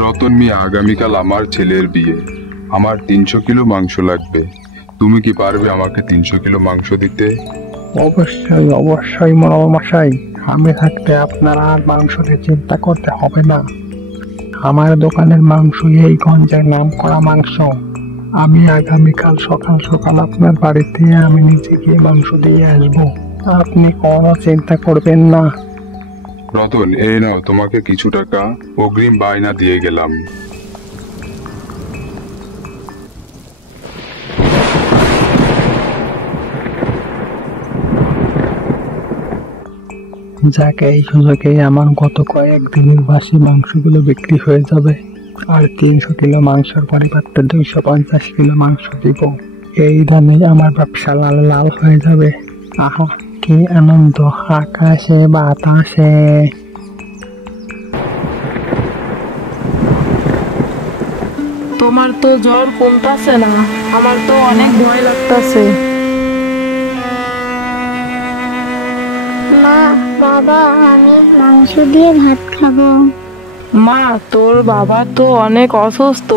রতন মিয়া, আগামীকাল আমার ছেলের বিয়ে। আমার 300 কিলো মাংস লাগবে। তুমি কি পারবে আমাকে 300 কিলো মাংস দিতে? অবশ্যই অবশ্যই মোড়ল মশাই, আমি থাকতে আপনার আর মাংসতে চিন্তা করতে হবে না। আমার দোকানের মাংস এই গঞ্জের নাম করা মাংস। আমি আগামীকাল সকাল সকাল আপনার বাড়িতে আমি নিজে গিয়ে মাংস দিয়ে আসবো। আপনি কোনো চিন্তা করবেন না। রতন, এই নাও তোমাকে কিছু টাকা অগ্রিম বায়না দিয়ে গেলাম। যাকে এই সুযোগে আমার গত কয়েকদিনের বাসি মাংসগুলো বিক্রি হয়ে যাবে, আর 300 কিলো মাংসের পরিবর্তে 250 কিলো মাংস দিব। এই দামে আমার ব্যবসা লাল লাল হয়ে যাবে। আহা, কি আনন্দ! আকাশে বাতাসে। তোমার তো জ্বর কমতাছে না, আমার তো অনেক ভয় লাগতাছে। মা, বাবা, আমি মাংস দিয়ে ভাত খাবো। মা, তোর বাবা তো অনেক অসুস্থ,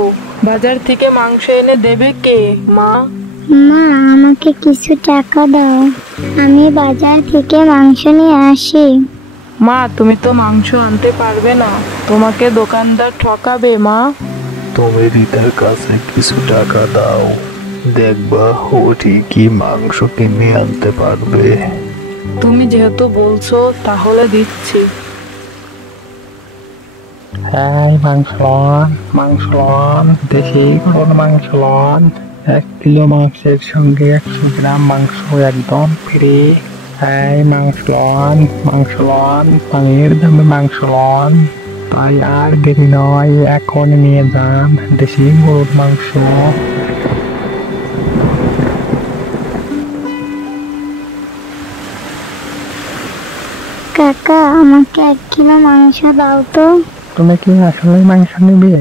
বাজার থেকে মাংস এনে দেবে কে? মা, মা, আমাকে কিছু টাকা দাও, আমি বাজার থেকে মাংস নিয়ে আসি। মা তুমি তো মাংস আনতে পারবে না, তোমাকে দোকানদার ঠকাবে। মা, তুমি রিতার কাছে কিছু টাকা দাও, দেখবা ও ঠিকই মাংস কিনে আনতে পারবে। তুমি যেহেতু বলছো তাহলে দিচ্ছি। হ্যাঁ, মাংস লন, মাংস লন, দেশি গরুর মাংস লন। 1 কিলো মাংসের সঙ্গে 100 গ্রাম মাংস একদম ফ্রি। হ্যাঁ, মাংস লন, পানির দামে মাংস লন। তাই আর দেরি নয়, এখন নিয়ে যান দেশি গরুর মাংস। কাকা, আমাকে 1 কিলো মাংস দাও তো। তুমি কি আসলে মাংস নিবে?